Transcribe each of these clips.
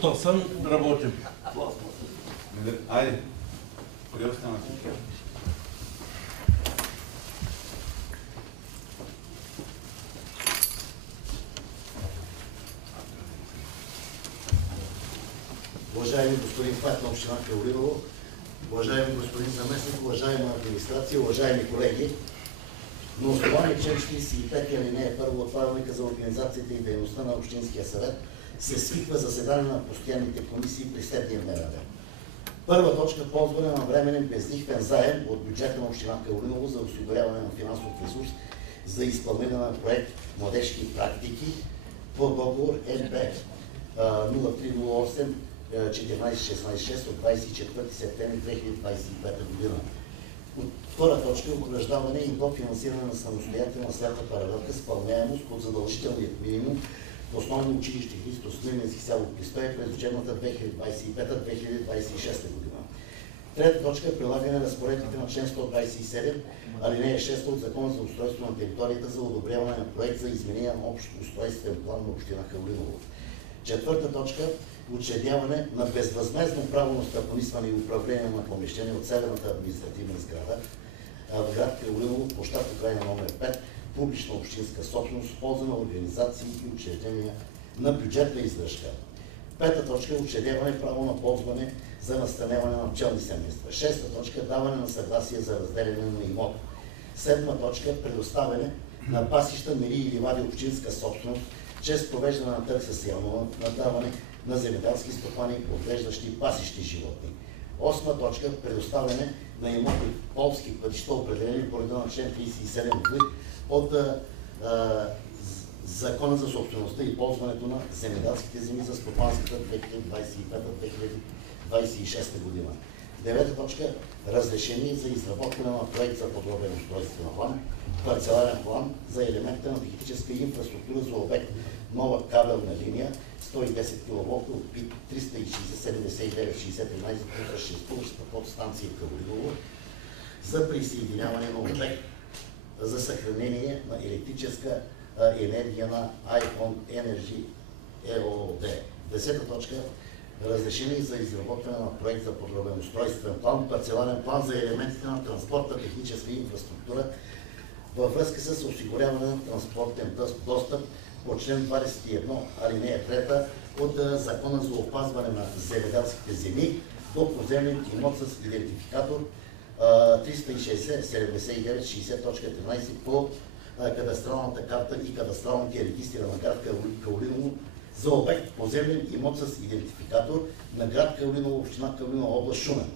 Готов съм, работим. Айде, къде останате? Уважаеми господин кмет на община Каолиново, уважаеми господин заместник, уважаема администрация, уважаеми колеги, на основание член 45 алинея 1 от Правилника за организацията и дейността на Общинския съвет се свиква заседание на постоянните комисии при следния дневен ред. Първа точка – ползване на временен безлихвен заем от бюджета на община Каолиново за осигуряване на финансов ресурс за изпълнение на проект Младежки практики по договор НП 0308 1416 от 24 септември 2025 година. Втора точка – утвърждаване и дофинансиране на самостоятелна свята паралелка с изпълняемост от задължителният минимум в основно училище Христос Смирненски село Пристое през учебната 2025-2026 година. Трета точка е прилагане на разпоредбите на член 127, алинея 6 от Закона за устройство на територията за одобряване на проект за изменение на общ устройствен план на община Каолиново. Четвърта точка – учредяване на безвъзмездно право на стопанисване и управление на помещение от Северната административна сграда в град Каолиново, площад Украйна номер 5, публична общинска собственост, полза на организации и учреждения на бюджетна издръжка. Пета точка е учредяване право на ползване за настаняване на пчелни семейства. Шеста точка – даване на съгласие за разделяне на имот. Седма точка – предоставяне на пасища, мери и ливади общинска собственост чрез провеждане на търг с явно надаване на земеделски стопани, отглеждащи пасищни животни. Осма точка – предоставяне на имоти полски пътища, определени по реда на член 37 от Закона за собствеността и ползването на земеделските земи за стопанската 2025-2026 година. Девета точка – разрешение за изработване на проект за подробен устройствен план, парцеларен план за елементите на техническа инфраструктура за обект нова кабелна линия 110 кВ от ПИК 360-79-60-13 по съществуващата подстанция Каолиново за присъединяване на обект за съхранение на електрическа енергия на iPhone Energy ЕООД. Десета точка – разрешение за изработване на проект за подробен устройствен план, парцеларен план за елементите на транспортна техническа инфраструктура във връзка с осигуряване на транспортен достъп по член 21, алинея 3 от Закона за опазване на земеделските земи до поземлен имот с идентификатор 360-79-60.13 по кадастралната карта и кадастралните регистри на град Каолиново за обект поземлен имот с идентификатор на град Каолиново, община Каолиново, област Шумен.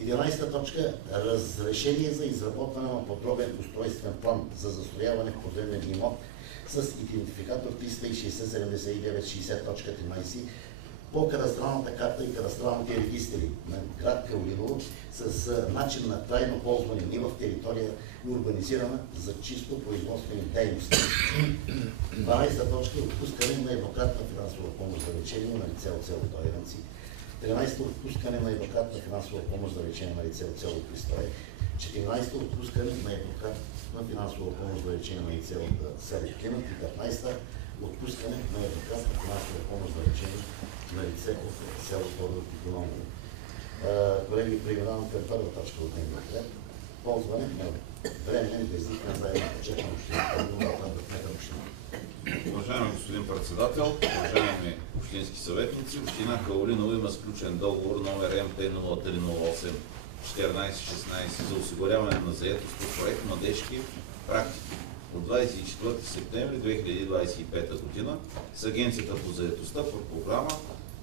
11 точка – разрешение за изработване на подробен устройствен план за застрояване в поземлен имот с идентификатор 360-79-60.13 по кадастралната карта и кадастралните регистри на град Каолиново с начин на трайно ползване нива в територия урбанизирана за чисто производствени дейности. 12 точка – отпускане на еднократна финансова помощ за лечение на лице от село Дойранци. 13 отпускане на еднократна финансова помощ за лечение на лице от село Пристое. 14 отпускане на еднократна финансова помощ за лечение на лице от село Климат. И 15 отпускане на еднократна финансова помощ за лечение на лице от село Тодор Икономово. Колеги, преминавам към първа точка от дневния ред. Ползване на временен безлихвен заем на бюджета на общината на община. Уважаеми господин председател, уважаеми общински съветници, община Каолиново има сключен договор номер МП 0308 1416 за осигуряване на заетост по проект Младежки практики от 24 септември 2025 година с Агенцията по заетостта по програма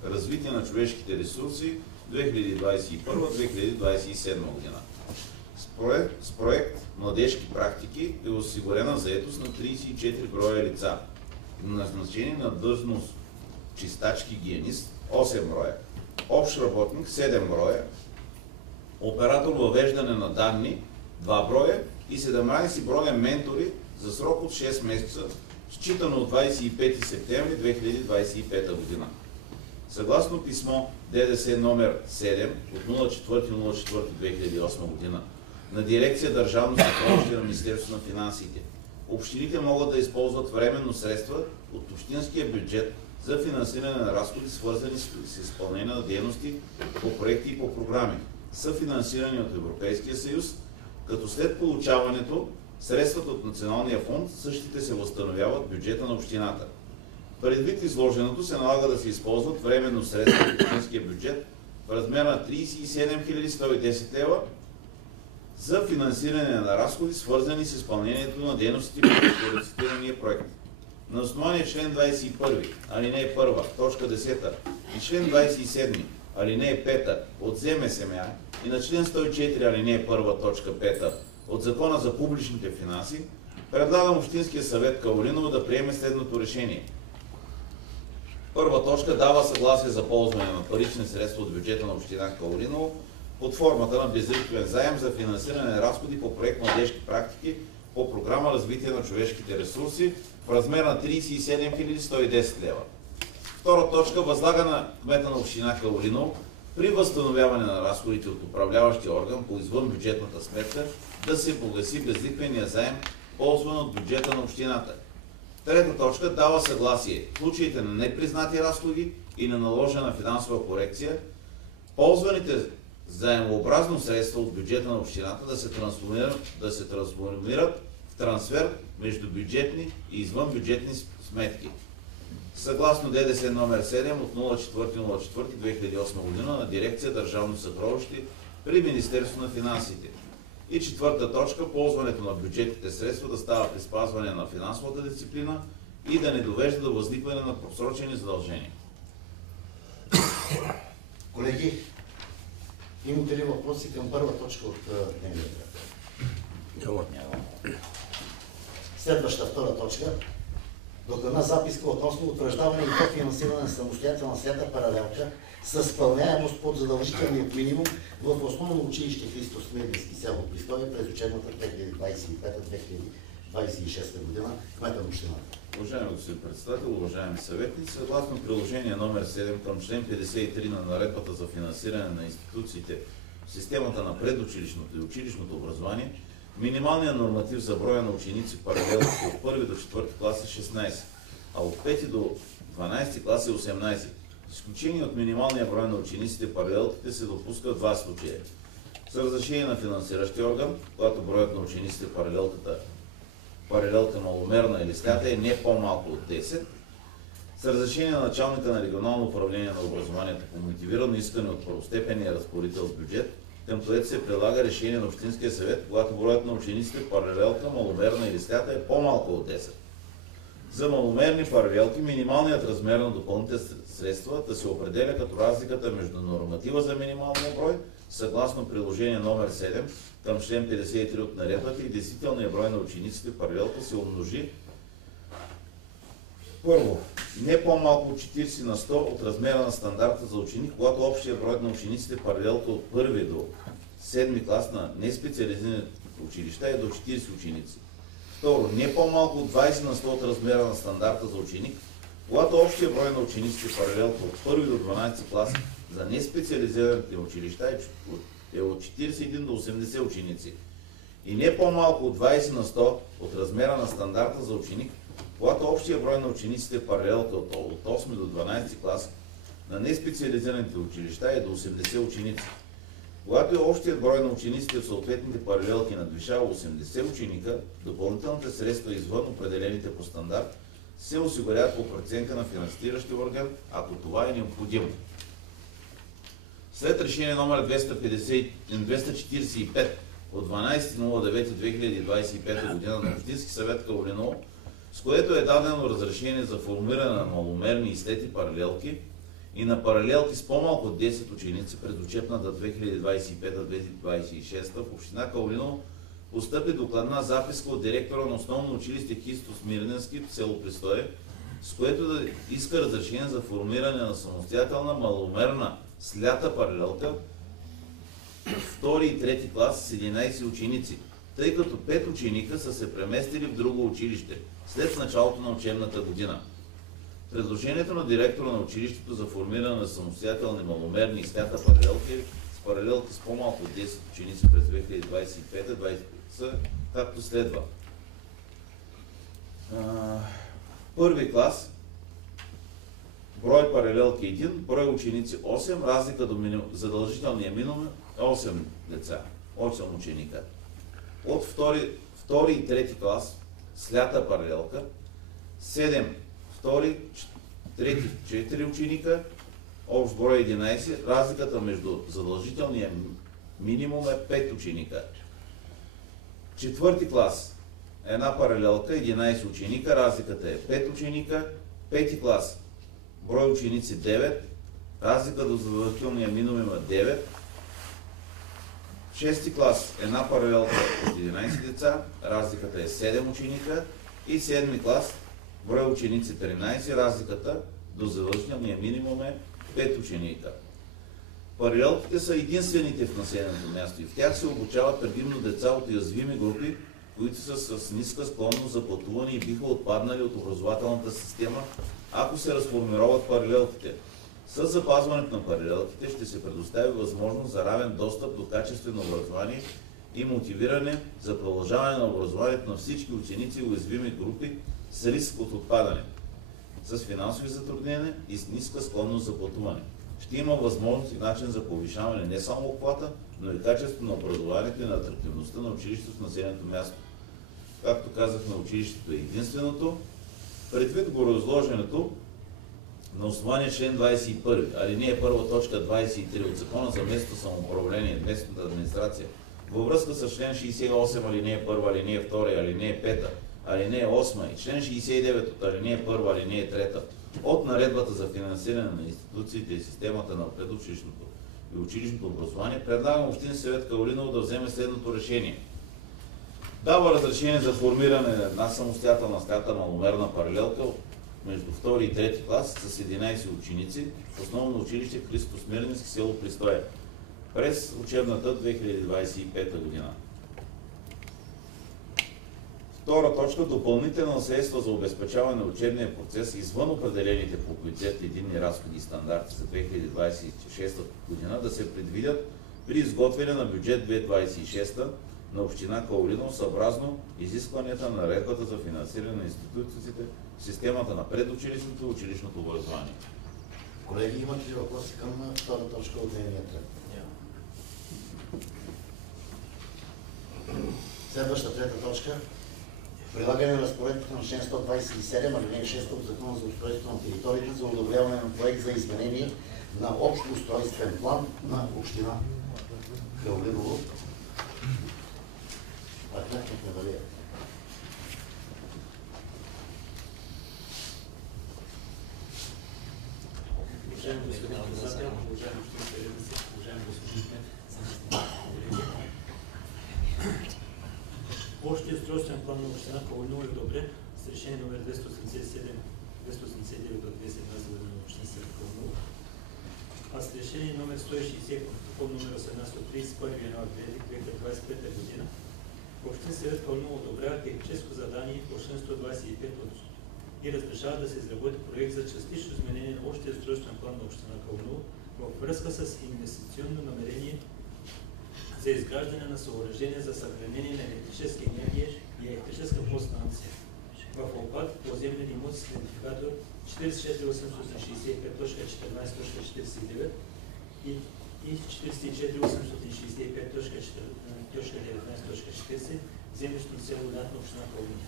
Развитие на човешките ресурси 2021-2027 година. С проект Младежки практики е осигурена заетост на 34 броя лица, назначени на длъжност чистачки-гигиенист 8 броя, общ работник 7 броя, оператор въвеждане на данни 2 броя и 17 броя ментори за срок от 6 месеца, считано от 25 септември 2025 година. Съгласно писмо ДДС номер 7 от 04.04.2008 година на дирекция Държавно съкровище на Министерството на финансите, общините могат да използват временно средства от общинския бюджет за финансиране на разходи, свързани с изпълнение на дейности по проекти и по програми, съфинансирани от Европейския съюз, като след получаването средствата от Националния фонд същите се възстановяват в бюджета на общината. Предвид изложеното се налага да се използват временно средства от общинския бюджет в размер на 37 110 лева за финансиране на разходи, свързани с изпълнението на дейностите по рецитирания проект. На основание член 21, алинея 1, точка 10 и член 27, алинея 5 от ЗМСМА и на член 104, алинея 1, точка 5 от Закона за публичните финанси, предлагам Общинския съвет Каолиново да приеме следното решение. Първа точка: дава съгласие за ползване на парични средства от бюджета на община Каолиново под формата на безлихвен заем за финансиране на разходи по проект Младежки практики по програма Развитие на човешките ресурси в размер на 37 110 лева. Втора точка: възлага на кмета на община Каолиново при възстановяване на разходите от управляващия орган по извън бюджетната сметка да се погаси безлихвения заем, ползван от бюджета на общината. Трета точка: дава съгласие в случаите на непризнати разходи и на наложена финансова корекция, ползваните заемообразно средства от бюджета на общината да се трансформират в трансфер между бюджетни и извънбюджетни сметки. Съгласно ДДС номер 7 от 04.04.2008 година на дирекция Държавно съкровище при Министерство на финансите. И четвърта точка: ползването на бюджетните средства да става при спазване на финансовата дисциплина и да не довежда до възникване на просрочени задължения. Колеги, имате ли въпроси към първа точка от дневния ред? Няма. Следваща втора точка. Докладна записка относно утвърждаване и кофинансиране на самостоятелна свята паралелка с изпълняемост под задължителният минимум в основно училище Христос Смирненски, село Пристовие през учебната 2025-2026 година. Кмета на общината. Уважаеми господин председател, уважаеми съветници, съгласно приложение номер 7 към член 53 на Наредбата за финансиране на институциите в системата на предучилищното и училищното образование, минималният норматив за броя на ученици паралелки от 1 до 4 клас е 16, а от 5 до 12 клас е 18. С изключение от минималния брой на учениците паралелките се допускат два случая. С разрешение на финансиращия орган, когато броят на учениците паралелка маломерна или слята е не по-малко от 10, с разрешение на началника на регионално управление на образованието по мотивирано искане от първостепенния разпоредител с бюджет, към което се прилага решение на Общинския съвет, когато броят на учениците паралелка маломерна или слята е по-малко от 10. За маломерни паралелки минималният размер на допълнителните средства да се определя като разликата между норматива за минималния брой, съгласно приложение номер 7 към член 53 от наредбата, и действителният брой на учениците паралелка се умножи първо, не по-малко от 40 на 100 от размера на стандарта за ученик, когато общия брой на учениците паралелка от 1 до 7 клас на неспециализирани училища е до 40 ученици. Второ, не по-малко от 20 на 100 от размера на стандарта за ученик, когато общия брой на учениците паралелка от 1 до 12 клас за неспециализираните училища е от 41 до 80 ученици. И не по-малко от 20 на 100 от размера на стандарта за ученик, когато общия брой на учениците паралелка от 8 до 12 клас на неспециализираните училища е до 80 ученици. Когато общият брой на учениците в съответните паралелки надвишава 80 ученика, допълнителните средства извън определените по стандарт се осигуряват по преценка на финансиращия орган, ако това е необходимо. След решение номер 245 от 12.09.2025 г. на Общински съвет Каолиново, с което е дадено разрешение за формиране на маломерни и слети паралелки и на паралелки с по-малко от 10 ученици през учебната 2025-2026 в община Каолиново, постъпи докладна записка от директора на основно училище Христос Смирненски в село Пристовие, с което да иска разрешение за формиране на самостоятелна маломерна слята паралелка в 2 и 3 клас с 11 ученици, тъй като 5 ученика са се преместили в друго училище след началото на учебната година. Предложението на директора на училището за формиране на самостоятелни маломерни и слята паралелки с паралелки с по-малко от 10 ученици през 2025-2020 са както следва. Първи клас брой паралелки 1, брой ученици 8, разлика до задължителния минимум 8 деца, 8 ученика. От втори и трети клас, слята паралелка, 7 втори, трети 4 ученика, общ брой 11, разликата между задължителния минимум е 5 ученика. Четвърти клас, една паралелка, 11 ученика, разликата е 5 ученика. Пети клас, брой ученици 9, разлика до задължителния минимум е 9. Шести клас, една паралелка от 11 деца, разликата е 7 ученика. И седми клас, брой ученици 13, разликата до задължителния минимум е 5 ученика. Паралелките са единствените в населеното място и в тях се обучават предимно деца от уязвими групи, които са с ниска склонност за пътуване и биха отпаднали от образователната система, ако се разформироват паралелките. С запазването на паралелките ще се предостави възможност за равен достъп до качествено образование и мотивиране за продължаване на образованието на всички ученици и уязвими групи с риск от отпадане, с финансови затруднения и с ниска склонност за пътуване. Ще има възможност и начин за повишаване не само обхвата, но и качеството на образованието и на атрактивността на училището в населеното място. Както казахме, училището е единственото. Предвид гореизложеното, на основание член 21, алинея 1, точка 23 от Закона за местното самоуправление, местната администрация, във връзка с член 68, алинея 1, алинея 2, алинея 5, алинея 8 и член 69 от алинея 1, алинея 3 от Наредбата за финансиране на институциите и системата на предучилищното и училищното образование, предлагам Общински съвет Каолиново да вземе следното решение. Дава разрешение за формиране на една самостоятелна слята маломерна паралелка между втори и трети клас с 11 ученици в основно училище Христо Смирненски, село Пристоя, през учебната 2025 година. Втора точка – допълнително средства за обезпечаване на учебния процес извън определените по бюджет единни разходи и стандарти за 2026 година да се предвидят при изготвяне на бюджет 2026 на община Каолиново съобразно изискванията на Наредбата за финансиране на институциите в системата на предучилищното и училищното образование. Колеги, имате ли въпроси към втора точка от дневния ред? Следваща трета точка. Прилагане на разпоредбите на член 127, алинея 6 от Закона за устройство на територията за одобряване на проект за изменение на общ устройствен план на община Каолиново. Уважаеми господин председател, уважаеми общински съветници, уважаеми господин кмет, общият устройствен план на община Каолиново е одобрен с решение номер 287-289 от 2017 година на Общински съвет Каолиново, а с решение номер 160 протокол номер 18 от 31 януари 2025 година Общински съвет Каолиново одобрява техническо задание по член 125 от и разрешава да се изработи проект за частично изменение на общия устройствен план на община Каолиново във връзка с инвестиционно намерение за изграждане на съоръжение за съхранение на електрическа енергия и електрическа подстанция в обхват поземлен имот с идентификатор 44865.14.49 и 44865.19.40 землищно село Лятна, община Каолиново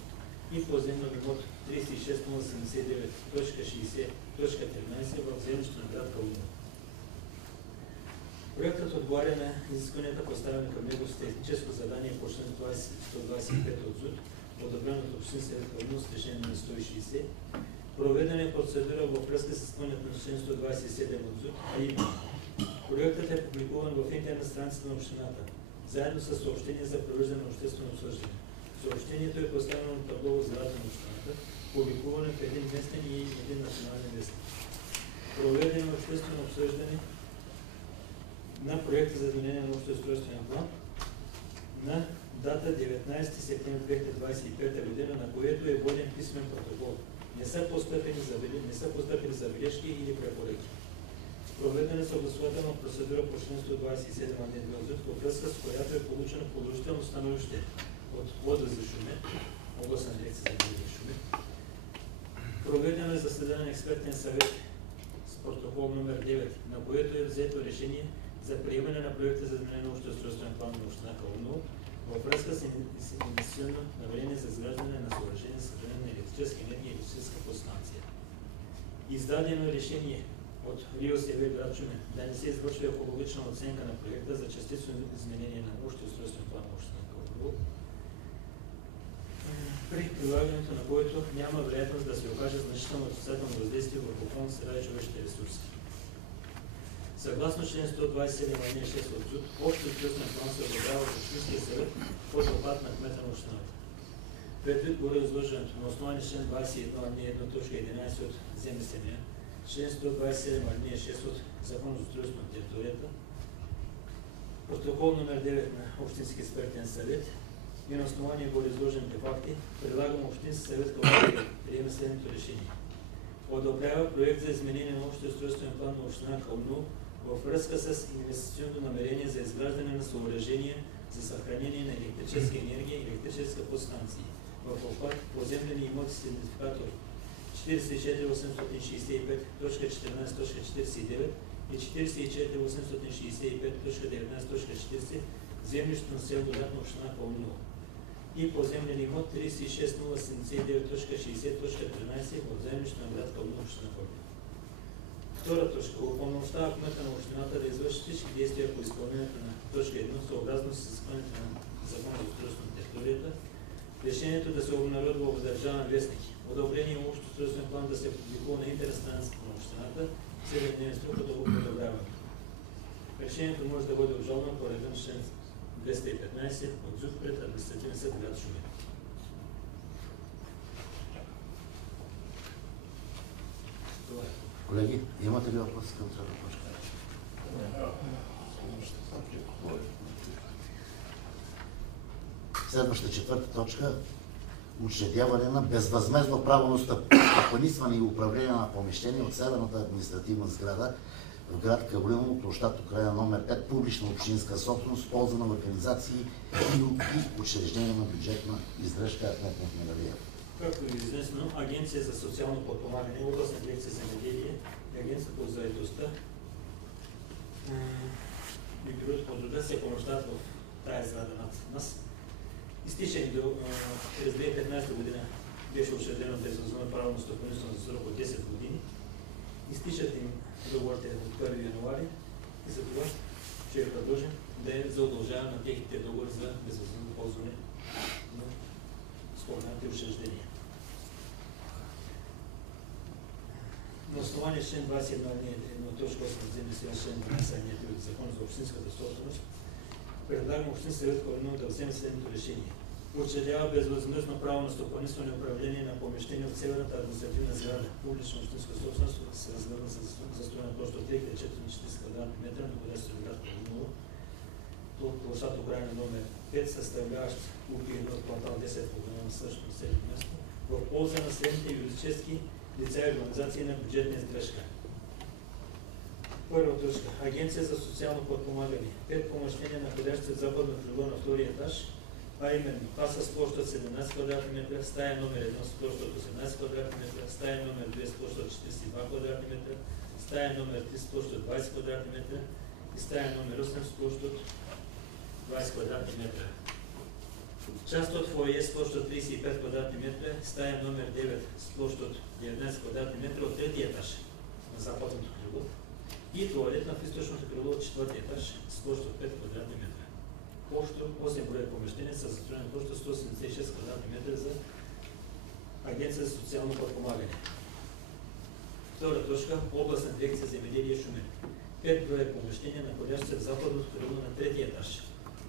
и поземлен имот 36079.60.13 в землището на град Каолиново. Проектът отговаря на изискванията, поставени към него с техническо задание по член 125 от ЗУТ, одобрен от Общински съвет Каолиново с решение на 160. Проведена е процедура във връзка с изпълнението на член 127 от ЗУТ, а именно проектът е публикуван в интернет страницата на общината, заедно с съобщение за провеждане на обществено обсъждане. Съобщението е поставено на табло в сградата на общината, публикувано в един местен и един национален вестник. Проведено е обществено обсъждане на проекта за изменение на общия устройствен план на дата 19 септември 2025 година, на което е воден писмен протокол. Не са постъпили забележки или препоръки. Проведена е съгласувателна процедура по член 127 ал. 2 от във връзка с която е получено положително становище от областна Шумен, областна дирекция за Шумен. Проведено е заседание на експертен съвет протокол номер 9, на което е взето решение за приемане на проекта за изменение на общия устройствен план на община Калуново във връзка с инвестиционно намерение за изграждане на съоръжение за съхранение на електрическа енергия и електрическа подстанция. Издадено решение от РИОСВ град Шумен да не се извършва екологична оценка на проекта за частично изменение на общия устройствен план на община Калуново, при прилагането на който няма вероятност да се окаже значително отрицателно въздействие върху околната среда и човешките ресурси. Съгласно член 127 ал. 6 от ЗУТ, общият устройствен план се одобрява от Общинския съвет по доклад на кмета на общината. Предвид гореизложеното на основание член 21 ал. 1 т. 11 от ЗМСМ, член 127 ал. 6 от Закон за устройство на територията, протокол номер 9 на Общински експертен съвет и на основание гореизложените факти предлагам Общински съвет да приеме следното решение. Одобрява проект за изменение на общия устройствен план на община Калуново във връзка с инвестиционно намерение за изграждане на съоръжения за съхранение на електрическа енергия и електрическа подстанция в обхват поземлени имоти с идентификатор 44865.14.49 и 44865.19.40 землището на село Долят на община Калуново и поземлен имот 36079.60.13 в землището на град Калуново, община Калуново. Втора точка. Упълномощава кмета на общината да извърши всички действия по изпълнението на точка 1 съобразно с изискването на Закона за устройство на територията. Решението да се обнародва в Държавен вестник. Одобрение на общ устройствен план да се публикува на интернет страницата на общината, 7-дневен срок от одобряването. Решението може да бъде обжалвано по реда на член 215 от ЗУТ пред административен съд град Шумен. Колеги, имате ли въпроси към тази точка? Следваща четвърта точка. Учредяване на безвъзмездно право на стопанисване и управление на помещение от северната административна сграда в град Калуново, площад Украина номер 5, публична общинска собственост, полза на организации и учреждения на бюджетна издръжка на Кметния. Както е известно, Агенция за социално подпомагане, областна дирекция земеделие и Агенция по заедостта и бюрото по труда се помощат в тази сграда над нас. Изтичане през 2015 година беше учредено безвъзмездно право на стопанисване за срок от 10 години. Изтичат им договорите от 1 януари и за това ще е предложен да е за удължаване на техните договори за безвъзмездно ползване на споменатите учреждения. На основание член 21 т. 8 от ЗМСМ, член 12 от Закона за общинската собственост, предлагам Общински съвет Калуново да вземе следното решение. Учредява безвъзмездно право на стопанисване и управление на помещение от северната административна сграда, публична общинска собственост, с разгърна с застроена площ от 3440 квадратни метра, находяща се в град Калуново, площад Украина номер 5, съставляващ УПИ-1 от квартал 10 по на същото населено място, в полза на следните юридически лица и организации на бюджетна издръжка. Първа точка. Агенция за социално подпомагане. 5 помещения, находящи се в западно крило на втория етаж, а именно класа с площ от 17 квадратни метра, стая номер 1 с площ от 18 квадратни метра, стая номер 2 с площ от 42 квадратни метра, стая номер 3 с площ от 20 квадратни метра и стая номер 8 с площ от 20 квадратни метра. Част от фойе с площ от 35 квадратни метра, стая номер 9 с площ от 19 квадратни метра от третия етаж на западното крило и туалетна в източното крило от четвъртия етаж с площ от 5 квадратни метра. Общо 8 броя помещения са застроени площ от 176 квадратни метра за Агенция за социално подпомагане. Втора точка. Областна дирекция земеделие Шумен. 5 броя помещения, находящи се в западното крило на третия етаж.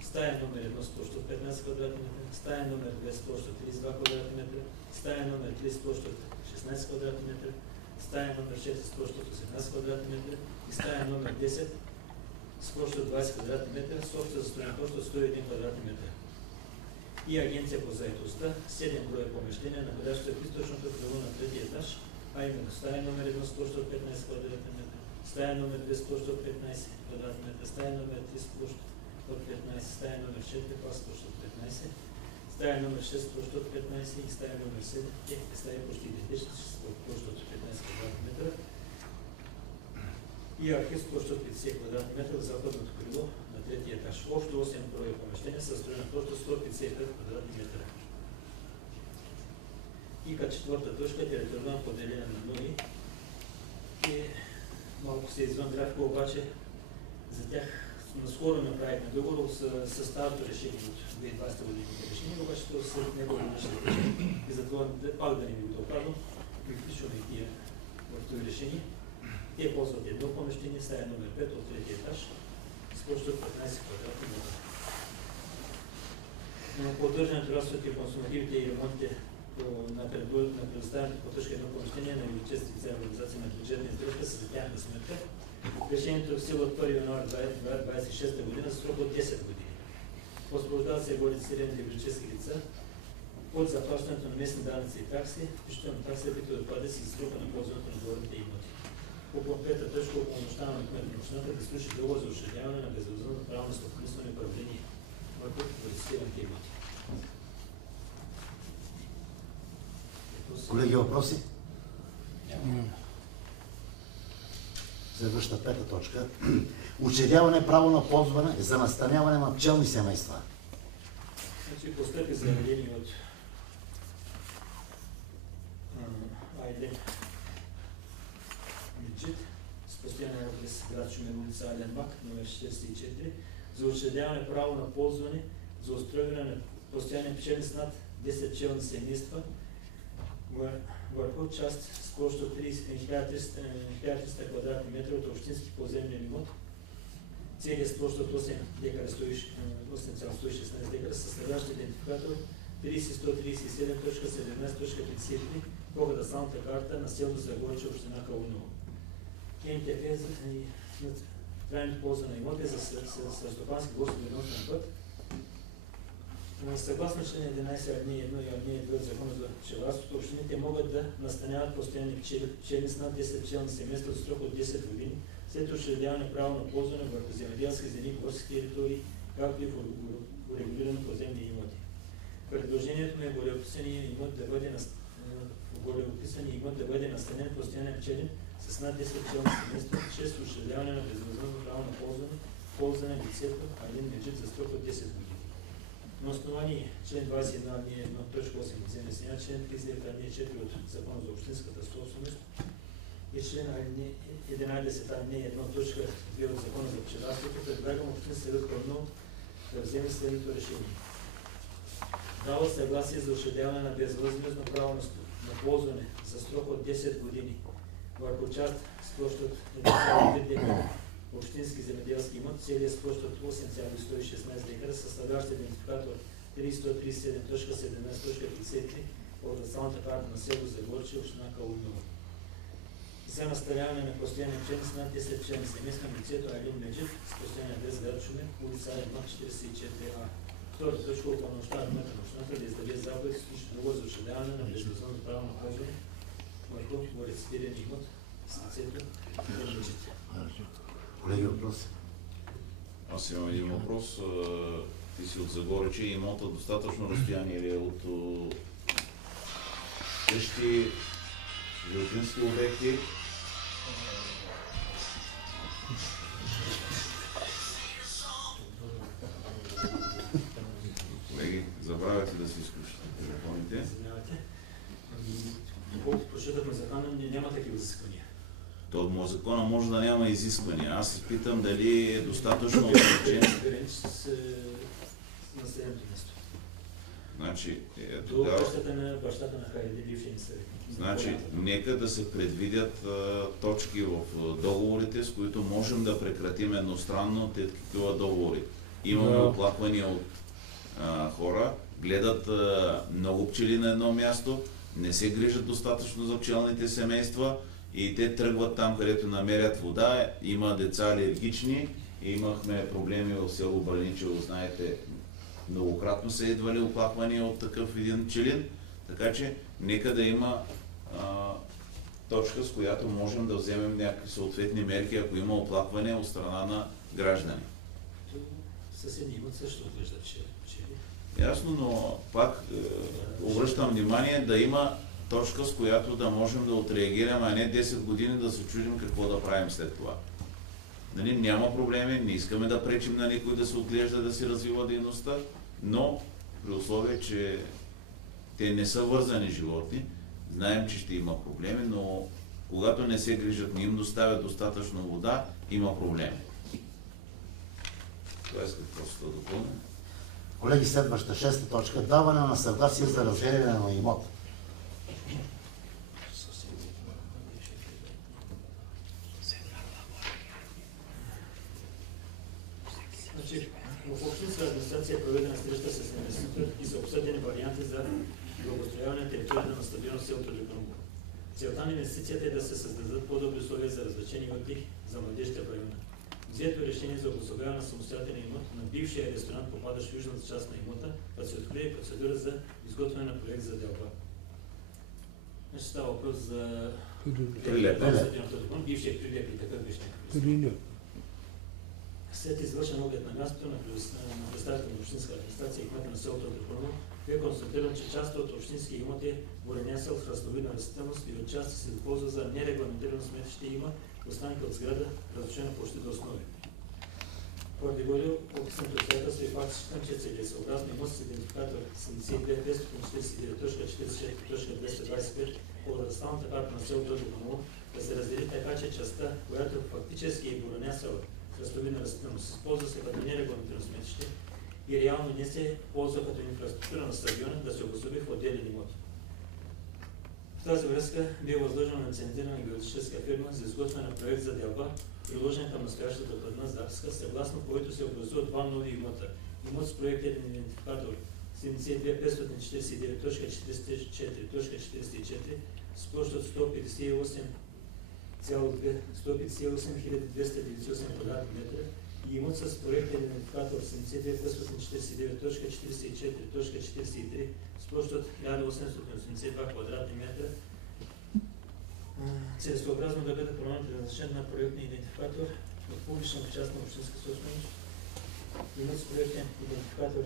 Стая номер 1 с площ от 15 квадратни метра, стая номер 2 с площ от 32 квадратни метра, стая номер 3 с площ от 16 квадратни метра, стая номер 6 с площ от 18 квадратни метра и стая номер 10 с площ от 20 квадратни метра, с обща застроена площ от 101 квадратни метра. И Агенция по заедостта, 7 броя помещения, находящи се в източното крило на третия етаж, а именно стая номер 1 с площ от 15 квадратни метра, стая номер 2 с площ от 15 квадратни метра, стая номер 3 с площ от 15, стая номер 4 клас площ от 15, стая номер 6 площ от 15 и стая номер 7, техните стаи почти идентични с площ от 15 квадратни метра. и архив с площ от 50 квадратни метра в западното крило на третия етаж. Общо 8 броя помещения са строени на площ от 155 квадратни метра. И като четвърта точка е териториално поделение на НОИ. И малко се извън графика, обаче за тях наскоро направихме договор с старото решение от 2020 година решение, обаче това след него ще решение. И затова пак да не ви го доказвам, ви включваме тия в това решение. Те ползват едно помещение, стая номер 5 от третия етаж, с площ от 15 квадратни метра. Но поддържането, разходите, консумативите и ремонтите на предоставянето по точка едно помещение на юридически лица и организации на бюджетна издръжка са за тяхна сметка. Решението е в сила от 1 януари 2026 година за срок от 10 години. Освобождават се квалифицираните юридически лица от заплащането на местни данъци и такси, включително такси, битови отпадъци за срока на ползването на горните имоти. По пета точка упълномощаваме на кмета на общината да сключи договор за учредяване на безвъзмездно право на собствено управление върху квалифицираните имоти. Колеги, въпроси? Следващата пета точка. Учредяване право на ползване за настаняване на пчелни семейства. Значи постъпи заявление от Меджид с постоянен адрес град Шумен, улица Ален Мак, номер 44, за учредяване право на ползване за устройване на постоянен пчелни с над 10 пчелни семейства върху част с площ от 1300 квадратни метра от общински поземлен имот. Целият с площ от 8,116 декара със следващ идентификатор 30137.17.53 по кадастралната карта на село Загорче, община Калуново. КМТФ и трайното ползване на имоти за селскостопански горско-ведомствен път. Съгласно член 11 алинея 1 и алинея 2 от Закона за пчеларството, общините могат да настаняват постоянни пчели с над 10 пчелни семейства в срок от 10 години след учредяване право на ползване върху земеделски земи, горски територии, както и в урегулирани поземни имоти. Предложението ми е гореописания имот да бъде настанен постоянен пчелин с над 10 пчелни семейства чрез учредяване на безвъзмездно право на ползване на лицето Алин Меджид за срок от 10 години. На основание член 21 алинея 1, точка 8 от ЗМСН, член 39 алинея 4 от Закона за общинската собственост и член 11 алинея 1, точка 2 от Закона за пчеларството, предлагам Общински съвет Калуново да вземе следното решение. Дава съгласие за учредяване на безвъзмездно право на ползване за срок от 10 години върху част с площ от 1,5 декара общински земеделски имот, целият с площ от 8,116 декара, съставляващ идентификатор 337.17.53 по кадастралната карта на село Загорче, община Калуново. За настаняване на постоянен пчелин с над 10 пчелни семейства на лицето Алин Меджид с постоянен адрес град Шумен, улица 144А. Втора точка упълномощава кмета на общината да издаде заповед и сключи договор за учредяване на безвъзмездно право на ползване върху горецитирания имот с лицето Алин Меджид. Колеги, въпроси? Аз имам един въпрос. Ти си от Загорече, имота достатъчно разстояние ли е от къщи, животински обекти? Колеги, забравяйте да си изключите телефоните. Колкото прочетахме закона, няма такива изисквания. То от закона може да няма изисквания. Аз се питам дали е достатъчно ограничен. С населеното место. Значи, До бащата на Хайде, бившия ни съвет. Значи, нека да се предвидят точки в договорите, с които можем да прекратим едностранно такива договори. Имаме оплаквания от хора, гледат много пчели на едно място, не се грижат достатъчно за пчелните семейства и те тръгват там, където намерят вода, има деца алергични, имахме проблеми в село Браничево, знаете, многократно са идвали оплаквания от такъв един пчелин, така че нека да има точка, с която можем да вземем някакви съответни мерки, ако има оплакване от страна на граждани. Съседни имат също отглеждат пчели. Ясно, но пак обръщам внимание да има точка, с която да можем да отреагираме, а не 10 години да се чудим какво да правим след това. Нали, няма проблеми, не искаме да пречим на никой да се отглежда, да се развива дейността, но при условие, че те не са вързани животни, знаем, че ще има проблеми, но когато не се грижат, не им доставят достатъчно вода, има проблеми. Това исках просто да допълня. Колеги, следваща 6 точка. Даване на съгласие за разделяне на имота. Значи, в общинска администрация е проведена среща с инвеститор и са обсъдени варианти за благоустрояване на територията на стадиона селото Люканово. Целта на инвестицията е да се създадат по-добри условия за развлечение и отдих за младежите в района. Взето решение за обособяване на самостоятелен имот на бившия ресторант, попадащ в южната част на имота, като се открие процедура за изготвяне на проект за делба. Значи става въпрос за бившия прилеп и такъв вещник. След извършен оглед на мястото на представител на общинска администрация и кмета на селото Люканово, бе констатирано, че част от общинския имот е буренясал с храстовидна растителност и отчасти се използва за нерегламентирано сметище и има останки от сграда, разрушена почти до основи. Поради горе описаното обстоятелство и факт считам, че целесъобразно имот с идентификатор 72-549.44.225 по кадастралната карта на селото Люканово да се раздели така, че частта, която фактически е буренясала храстовидна растителност, използва се като нерегламентирано сметище и реално не се ползва като инфраструктура на стадиона, да се обособи в отделен имот. В тази връзка бе възложена на лицензирана геодезическа фирма за изготвяне на проект за делба, приложен към настоящата платна записка, съгласно който се образуват два нови имота. Имот с проектен идентификатор 72.549.44.44 с площ от 158 298 квадратни метра и имот с проектен идентификатор 72.549.44.43 с площ от 1882 квадратни метра. Целесообразно да бъде променен предназначен на проектния идентификатор от публична в частна общинска собственост. Имот с проектен идентификатор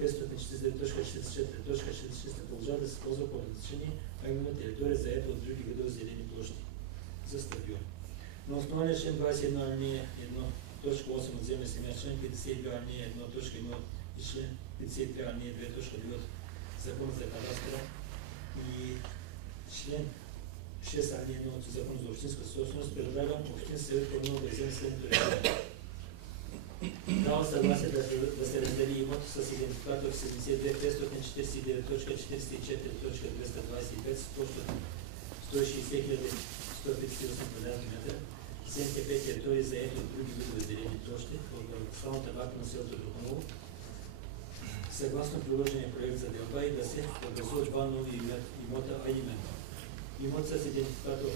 72.549.44.46 продължава да се ползва по разрешение, а именно територия заета от други видове зелени площи за стадион. На основание член 21 алинея 1.8 от земя семя, член 52 алинея 1.1 и член 52 алинея 2.2 от Закона за кадастъра и член 6 алинея 1 от Закона за общинска собственост, предлагам общински съвет по да вземе следното решение. Дава съгласие да се раздели имот с идентификатор 72.549.44.225 с площ от 160.158 квадратни метра, 75 територии заети от други видове зелени площи в кадастралната карта на селото Люканово, съгласно приложения проект за делба и да се образуват два нови имота, а именно имот с идентификатор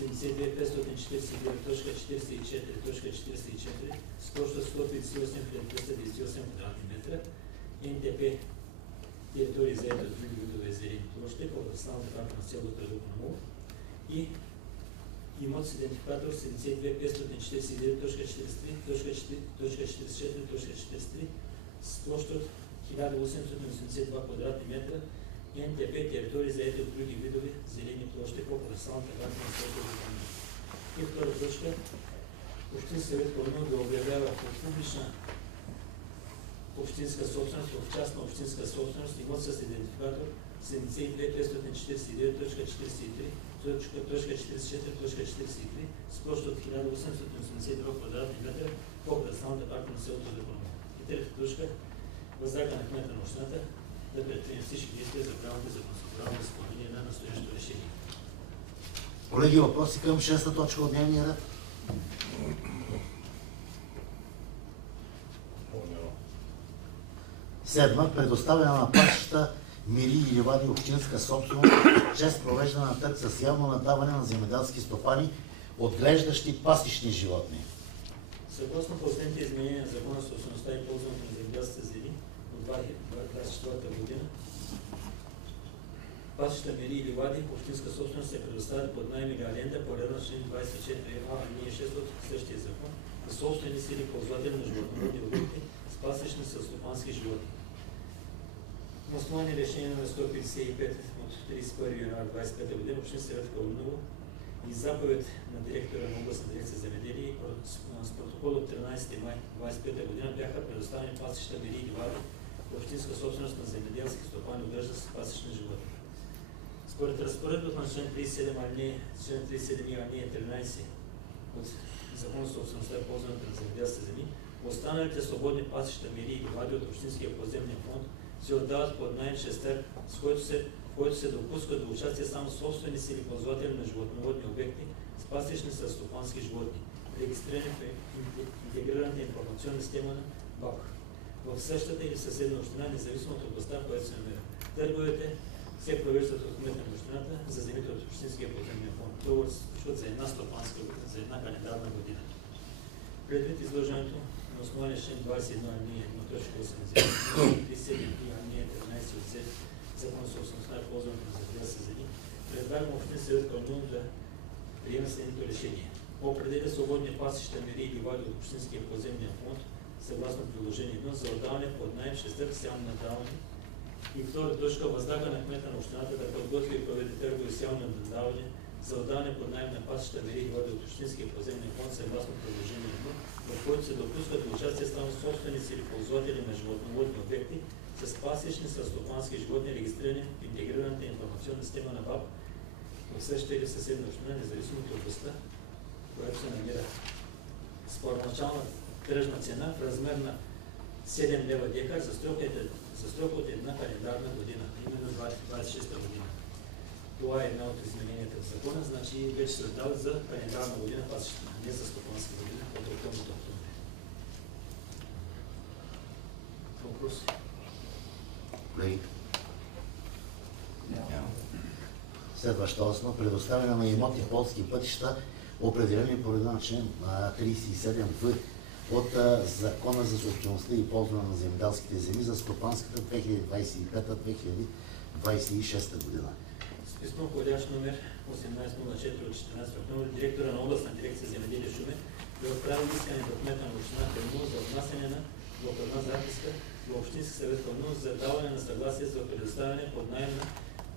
72.549.44.44 с площ от 158.298 квадратни метра, НТП територии заети от други видове зелени площи по кадастралната карта на селото Люканово и имот с идентификатор 72.549.43.44.43 с площ от 1882 квадратни метра и НТП територии заети от други видове зелени площи по кадастралната карта на селото Люканово. И втора точка, Общински съвет планува да обявява от публична общинска собственост в частна общинска собственост имот с идентификатор 72.543.43.44.43 с площ от 1882 квадратни метра по кадастралната карта на селото Люканово. И трета точка, възлага на кмета на общината да предприеме всички действия за правилното законосъобразно изпълнение на настоящото решение. Колеги, въпроси към 6-та точка от дневния ред? Седма, предоставяне на пасища, мери и ливади общинска собственост чрез провеждане на търг с явно надаване на земеделски стопани, отглеждащи пасищни животни. Съгласно последните изменения на Закона за собствеността и ползването на земеделските земи от 2024 година, пасища, мери и ливади общинска собственост се предоставят под наем или аренда по реда на член 24а, алинея 6 от същия закон за собственици или ползватели на животновъдни обекти с пасищни селскостопански животни. На основание решение на 155 от 31 януари 2025 година Общински съвет в Калуново и заповед на директора на областна дирекция земеделие с протокол от 13 май 2025 година бяха предоставени пасища, мери и ливади, общинска собственост на земеделски стопани, отглеждат с пасищни животни. Според разпоредбата на член 37 алинея 13 от Закона за собствеността и ползването на земеделските земи, останалите свободни пасища, мери и ливади от общинския поземлен фонд се отдават под наем шестер, с който се допуска до участие само собственици или ползватели на животновъдни обекти с пасищни селскостопански животни, регистрирани в интегрираната информационна система на БАК в същата или съседна община, независимо от областта, в която се намира. Търговете се провеждат от кмета на общината за земите от общинския поземлен фонд. Договор се сключват за една стопанска година, за една календарна година. Предвид изложението на основание член 21 алинея 1.8 37 алинея 13 от Закона за собствеността и ползването на земеделски земи, предлагам Общински съвет Кълнун да приема следното решение. Определя свободни пасища, мери и ливади от общинския поземлен фонд, съгласно приложение 1, за отдаване под наем шестер сялно наддаване. И втора точка, възлага на кмета на общината да подготви и проведе търгове сялно наддаване за отдаване под наем на пасища, мери и ливади от общинския поземлен фонд, съгласно приложение 1, в който се допускат до участие само собственици или ползватели на животновъдни обекти с пасищни селскостопански животни, регистрирани в интегрираната информационна система на БАБ в същата или съседна община, независимо от областта, която се намира. С първоначална тръжна цена в размер на 7 лева декар за срок от една календарна година, именно 26-та година. Това е една от измененията в закона, значи вече се дават за календарна година пасища, не за стопанска година, от октомври. Въпроси? Колеги. Следваща осма. Предоставяне на имоти в полски пътища, определени по реда на член 37в от Закона за собствеността и ползване на земеделските земи за стопанската 2025-2026 година. С писмо входящ номер 1804 от 14 октомври директора на областна дирекция земеделие Шумен да отправи искане до кмета на община Кълнун за внасяне на блокадна записка в Общински съвет Кълнун за даване на съгласие за предоставяне под наем на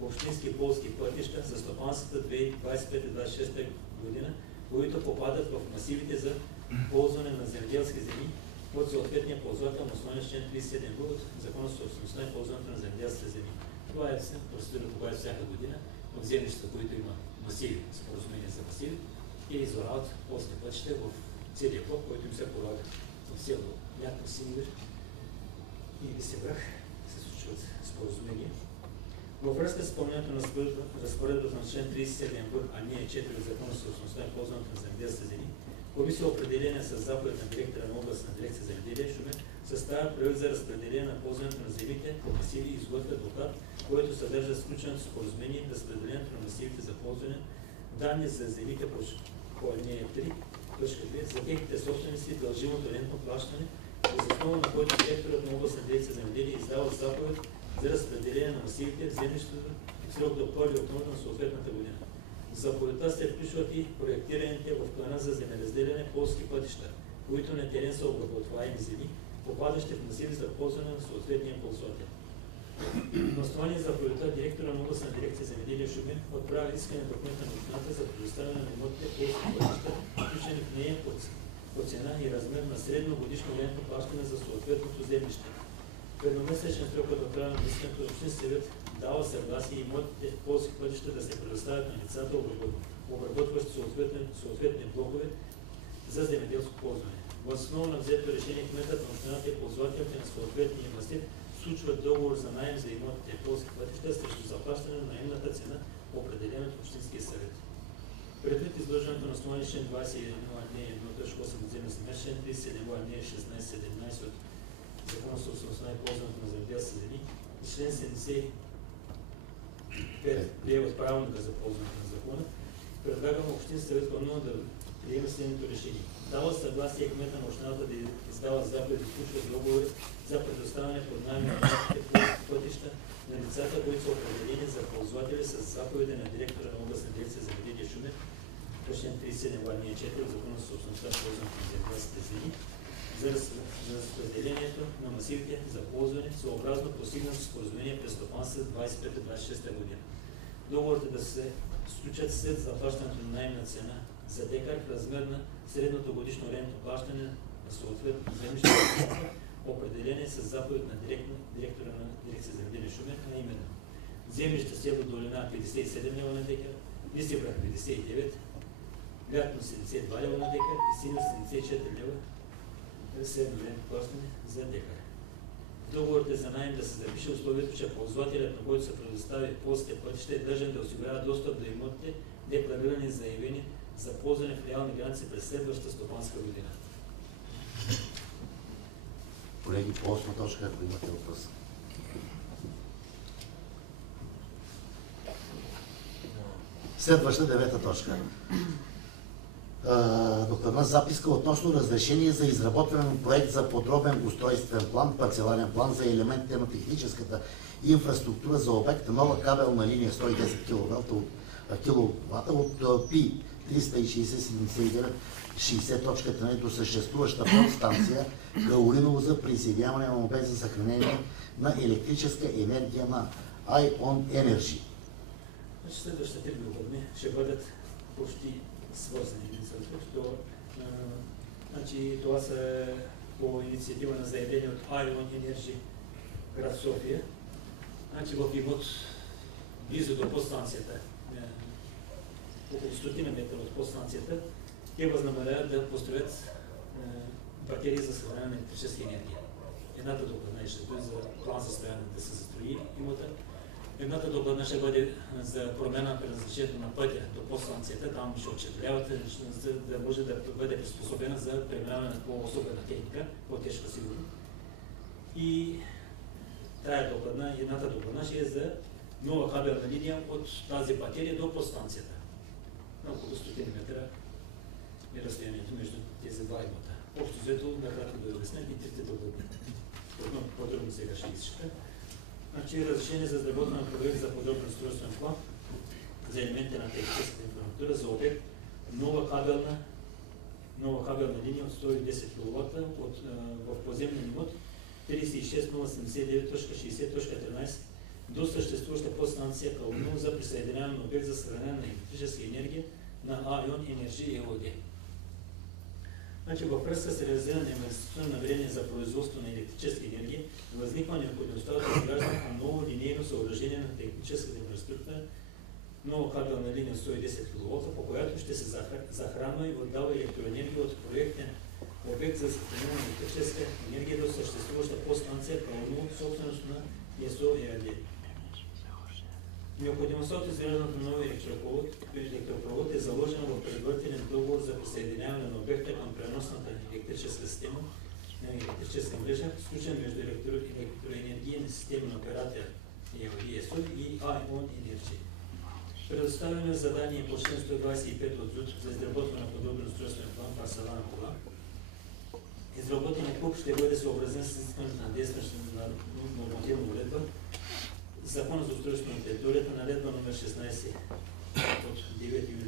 общински полски пътища за стопанската 2025-2026 година, които попадат в масивите за ползване на земеделски земи от съответния ползвател на основание член 37 от Закона за собствеността и ползването на земеделските земи. Това е процедура, по която всяка година в землищата, които има масиви, споразумения за масиви, и изорават полски пътища в целия блок, който им се полага в село Някакъв Симвир и Висебрах се случват споразумения. Във връзка с изпълнението на разпоредбата на член 37б, алинея 4 от Закона за собствеността и ползването на земеделските земи, комисия определение с заповед на директора на областна дирекция земеделие Шумен съставя правил за разпределение на ползването на земите по масиви и изготвя доклад, който съдържа сключеното споразумение за разпределението на масивите за ползване, данни за земите по алинея 3, точка 2, за техните собственици дължимото рентно плащане, въз основа на който директорът на областна дирекция земеделие издава заповед за разпределение на масивите в землището в срок до 1 октомври на съответната година. В заповедта се включват и проектираните в плана за земеразделяне полски пътища, които на терен са обработваеми земи, попадащи в масиви за ползване на съответния ползвател. На основание заповедта директора на областна дирекция земеделие Шумен отправя искане до кмета на общината за предоставяне на имотите полски пътища, включени в нея по цена и размер на средно годишно рентно плащане за съответното землище. В едномесечен срок от отправяне на искането Общински съвет дава съгласие имотите полски пътища да се предоставят на лицата, обработващи съответни блокове за земеделско ползване. Въз основа на взето решение кметът на общината и ползвателите на съответния масив случват договор за наем за имотите полски пътища срещу заплащане на наемната цена, определена от Общинския съвет. Предвид изложението на основание член 21 алинея 1.8 от земеделие, член 37 алинея 16-17 от Закона за собствеността и ползването на земеделски земи и член 75 приема от правилника за ползването на закона, предлагам Общински съвет Кълнун да приема следното решение. Дава съгласие кмета на общината да издава заповед и включва договори за предоставяне под наем на пътища на лицата, които са определени за ползватели с заповеди на директора на областна дирекция за земеделие Шумен, член 37 алинея 4 от Закона за собствеността и ползването на земеделските земи, за разпределението на масивите за ползване, съобразно постигнато споразумение през стопанството 25-26 година. Договорът е да се сключат след заплащането на наемна цена за декар в размер на средното годишно рентно плащане на съответното землище, определение с заповед на директора на дирекция земеделие Шумен, а именно землище с долина 57 лева на декар, Листибрах 59, Лятно 72 лева на декар и Синьо 74 лева средно рентно плащане за декар. В договорите за наем да се запише условието, че ползвателят, на който се предостави ползите пътища, е длъжен да осигурява достъп до имотите, декларирани и заявени за ползване в реални граници през следващата стопанска година. Колеги, по 8 точка, ако имате въпрос. Следваща 9 точка. Докладна записка относно разрешение за изработване на проект за подробен устройствен план, парцеларен план за елементите на техническата инфраструктура за обект нова кабелна линия 110 кВт от Пи 360-79-60.13 до съществуваща подстанция Гаориново за присъединяване на обект за съхранение на електрическа енергия на ION Energy. Следващите 3 договори ще бъдат почти свързани един с друг. Това са по инициатива на заявление от ION Energy град София. В имот близо до подстанцията, около 100 метра от подстанцията, те възнамеряват да построят батерии за съхранение на електрическа енергия. Едната докладна ще бъде за план състояние да се застрои имота. Едната докладна ще бъде за промяна на предназначението на пътя до подстанцията, там ще отчетвяват, за да може да бъде приспособена за преминаване на по-особена техника, по-тежка сигурно. И тая докладна, едната докладна ще е за нова кабелна линия от тази батерия до подстанцията. Около 100 метра е разстоянието между тези два имота. Общо взето, накратко да обясня и трите докладни. Подробно сега ще изчета. Разрешение за изработване на проект за подробен устройствен план за елементите на техническата инфраструктура за обект нова кабелна линия от 110 кВт в поземния имот 36079.60.13 до съществуваща подстанция Калуново за присъединяване на обект за съхранение на електрическа енергия на ION Energy ЕОД. Във връзка с реализиране на инвестиционно намерение за производство на електрическа енергия, възниква необходимостта от изграждане на ново линейно съоръжение на техническата инфраструктура, нова кабелна линия 110 кВт, по която ще се захранва и отдава електроенергия от проектен обект за съхранение на електрическа енергия до съществуваща подстанция Калуново, собственост на ЕСО ЕАД. Необходимостта от изграждането на нов електропровод е заложена в предварителен договор за присъединяване на обекта към преносната електрическа система на електрическа мрежа, сключен между електроенергиен системен оператор ЕСО и ION Energy. Предоставяме задание по член 125 от ЗУТ за изработване на подробен устройствен план парцеларен план. Изработеният ПУП ще бъде съобразен с изискването на действащата нормативна уредба, Закон за устройство на територията, наредба номер 16 от 9 юни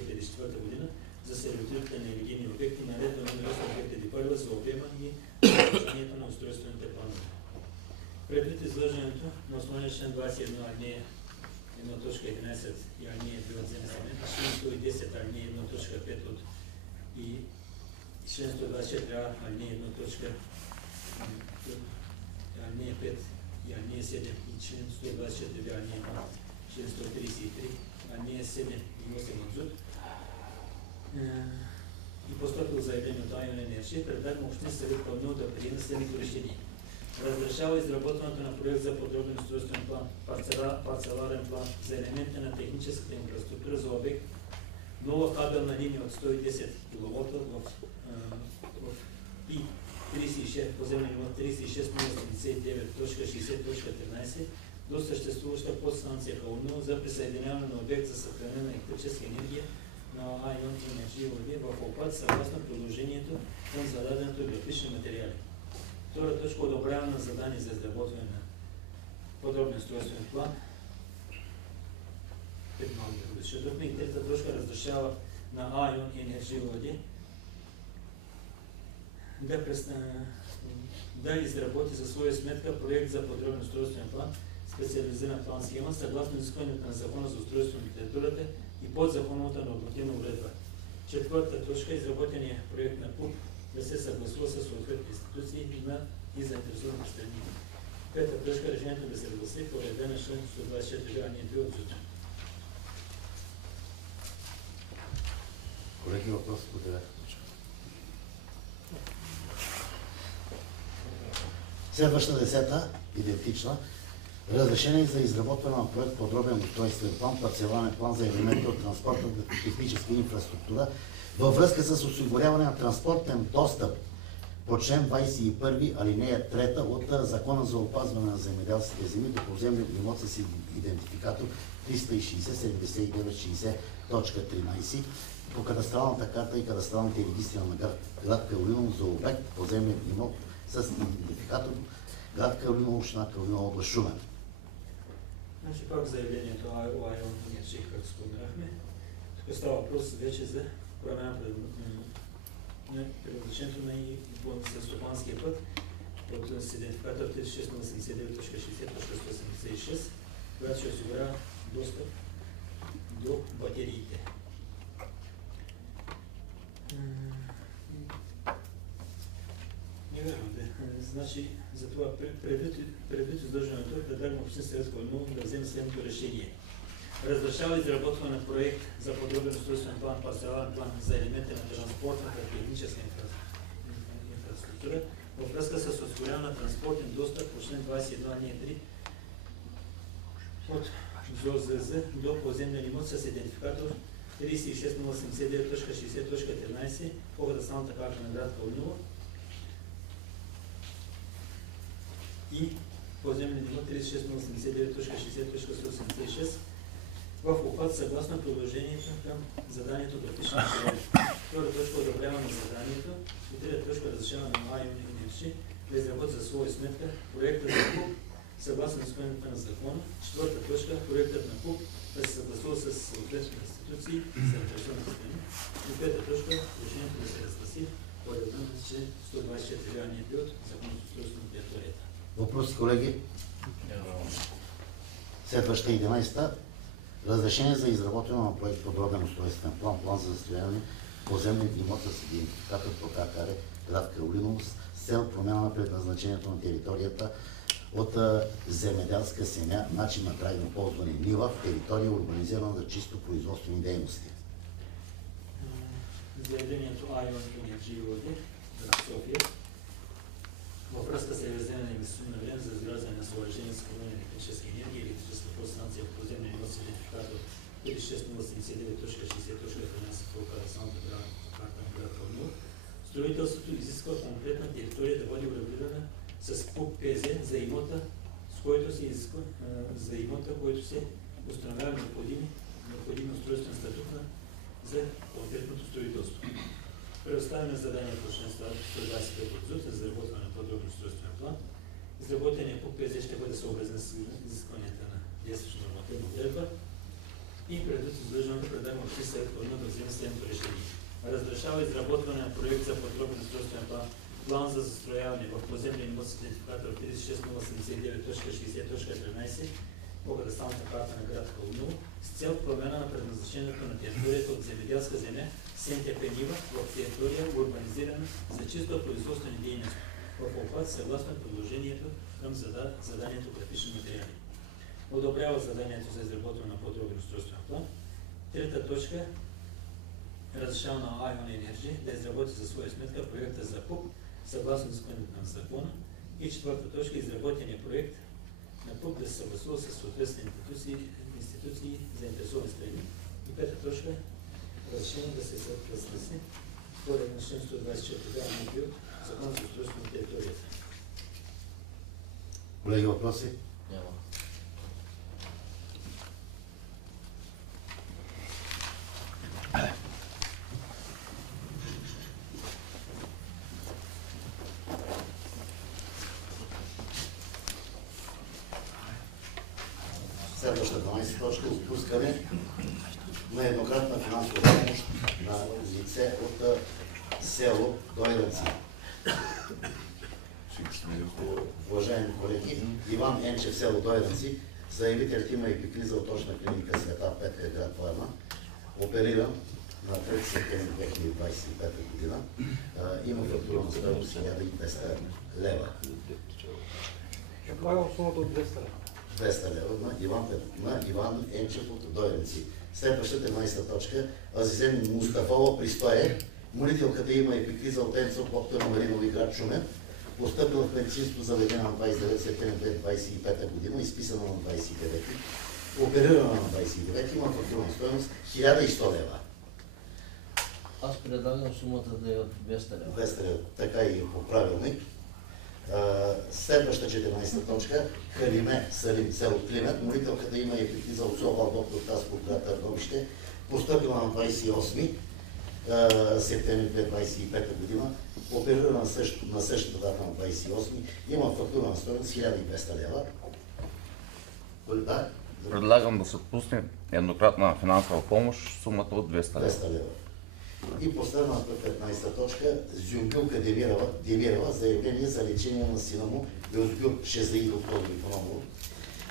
2004 година за сервитутите на енергийни обекти, наредба номер 8 2001 за обема и съдържанието на устройствените планове. Предвид изложението на основание член 21 алинея 1.11 и алинея 2 от земеделие, член 110 алинея 1.5 от и член 124 алинея 1.5 и алинея 7 и член 124 алинея 1, член 133 алинея 7 и 8 от ЗУТ и постъпило заявление от ION Energy, предлагам Общински съвет Калуново да приеме следното решение. Разрешава изработването на проект за подробен устройствен план, парцеларен план за елементите на техническата инфраструктура за обект нова кабелна линия от 110 кВт в Пи 36, поземен имот 36079.60.13 до съществуваща подстанция Калуново за присъединяване на обект за съхранение на електрическа енергия на ION Energy в обхват съгласно приложението към зададеното графични материали. Втора точка – одобряване на задание за изработване на подробен устройствен план. И трета точка – разрешава на ION Energy да изработи за своя сметка проект за подробен устройствен план с специализирана план схема, съгласно изискването на Закона за устройство на територията и подзаконовата нормативна уредба. Четвърта точка, изработения проект на ПУП да се съгласува с съответните институции и заинтересованите страни. Пета точка, решението да се разгласи по реда на член 124 алинея 2 от ЗУТ. Колеги, въпрос по девета точка. Следваща 10-та, идентична. Разрешение за изработване на проект подробен устройствен план, парцеларен план за елементи от транспортната техническа инфраструктура във връзка с осигуряване на транспортен достъп по член 21, алинея 3 от Закона за опазване на земеделските земи до поземлен имот с идентификатор 360-79-60.13 по кадастралната карта и кадастралните регистри на град Калиново за обект поземлен имот с идентификатор град Калиново, община Калиново, област Шумен. Значи пак заявлението АО Енерджи, както споменахме. Тук става въпрос вече за промяна на предназначението на стопанския път с идентификатор 3689.60.186, която ще осигурява достъп до батериите. Невярно, да. Значи, затова предвид издържането предлагам Общински съвет Калиново да вземе следното решение. Разрешава изработване на проект за подробен устройствен план, парцеларен план за елементи на транспортната и техническа инфраструктура във връзка с осигуряване на транспортен достъп по член 21 алинея 3 от ЗОЗЗ до поземлен имот с идентификатор 36089.60.13 по кадастралната карта на град Калиново и поземлен имот 36089.60.186 в обхват съгласно приложението към заданието графична проект. Втора точка, одобряване на заданието и трета точка, разрешаване на АО Енерджи да изработи за своя сметка проекта за ПУП съгласно изискването на закона. Четвърта точка, проектът на ПУП да се съгласува с съответните институции и заинтересованите страни. И пета точка, решението да се разгласи по реда на член 124 алинея 2 от Закона за устройство на територията. Въпроси, колеги? Следваща 11-та. Разрешение за изработване на проект подробен устройствен план, план за застрояване поземлен имот с идентификатор по ККР град Калиново с цел промяна на предназначението на територията от земеделска земя, начин на трайно ползване нива в територия урбанизирана за чисто производствени дейности. Заявлението АО Енерджи ООД град София във връзка с реализиране на инвестиционно време за изграждане на съоръжение за съхранение на електрическа енергия и електрическа подстанция в поземлен имот с идентификатор 36089.60.13 по кадастралната карта на град Калиново. Строителството изисква конкретна територия да бъде урегулирана с ПУП ПЗ за имота, с който се изисква за имота, който се установява необходим устройствен статут за конкретното строителство. Предоставяме задание по член 125 от ЗУТ за изработване на подробен устройствен план. Изработеният ПУП ПЗ ще бъде съобразен с изискванията на действаща нормативна уредба и предвид изложеното предлагам Общински съвет Калиново да вземе следното решение. Разрешава изработване на проект за подробен устройствен план, план за застрояване в поземлен имот с идентификатор 36089.60.13 по кадастралната карта на град Калиново с цел промяна на предназначението на територията от земеделска земя СНТП нива в територия урбанизирана за чисто производствени дейности в обхват съгласно предложението към заданието графични материали. Одобрява заданието за изработване на подробен устройствен план. Трета точка, разрешава на АО Енерджи да изработи за своя сметка проекта за ПУП съгласно изискването на закона. И четвърта точка, изработения проект на ПУП да се съгласува с съответните институции заинтересовани страни. И пета точка, разрешение да се разгласи по реда на член 124 алинея 2 от Закона за устройство на територията. Колеги, въпроси? Няма. Следваща 12 точка, отпускане на еднократна финансова помощ на лице от село Дойранци. Уважаеми колеги, Иван Енчев, село Дойранци, заявителят има епиклиза-оточна клиника Света Петка, град Варна, опериран на 3 септември 2025 година. Има фактурна стойност 1200 лева. Предлагам сумата от 200 лева. 200 лева на Иван Енчев от Дойранци. Следваща 13 точка. Азизен Мустафова Пристое. Молителката има епиклиза от Енцо, доктор Маринови, град Шумен. Постъпила в медицинско заведение на 29 септември 2025 година, изписана на 29, оперирана на 29, има фактурна стойност 1100 лева. Аз предлагам сумата да е от 200 лева. 200 лева, така и по правилник. Следваща 14 точка. Халиме Салим, село Климент. Молителката има епиклиза от Собал, доктор Тасков, град Търговище. Постъпила на 28 септември 2025 година, оперирана на същата дата на 28, има фактурна стойност 1200 лева. Да? Предлагам да се отпусне еднократна финансова помощ, сумата от 200 лева. 200 лева. И последната 15 точка, Зюмбюлка Демирова, заявление за лечение на сина му Юзгюр Шезаидов, Тодор Икономов.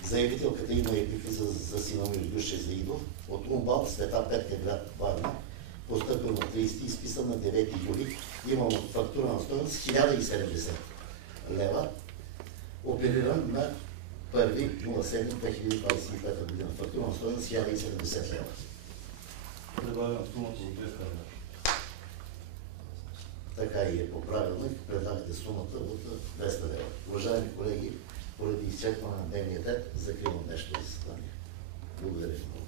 Заявителката има епиклиза за сина му Юзгюр Шезаидов от Умбал, Света Петка, град Варна. Постъпил на 30, изписан на 9 юли. Имам фактурна стойност 1070 лева. Опериран на 1.07.2025 година. Фактурна стойност 1070 лева. Предлагам сумата от 200 лева. Така и е по правилник. Предлагате сумата от 200 лева. Уважаеми колеги, поради изчерпване на дневния ред, закривам днешното заседание. Благодаря ви много.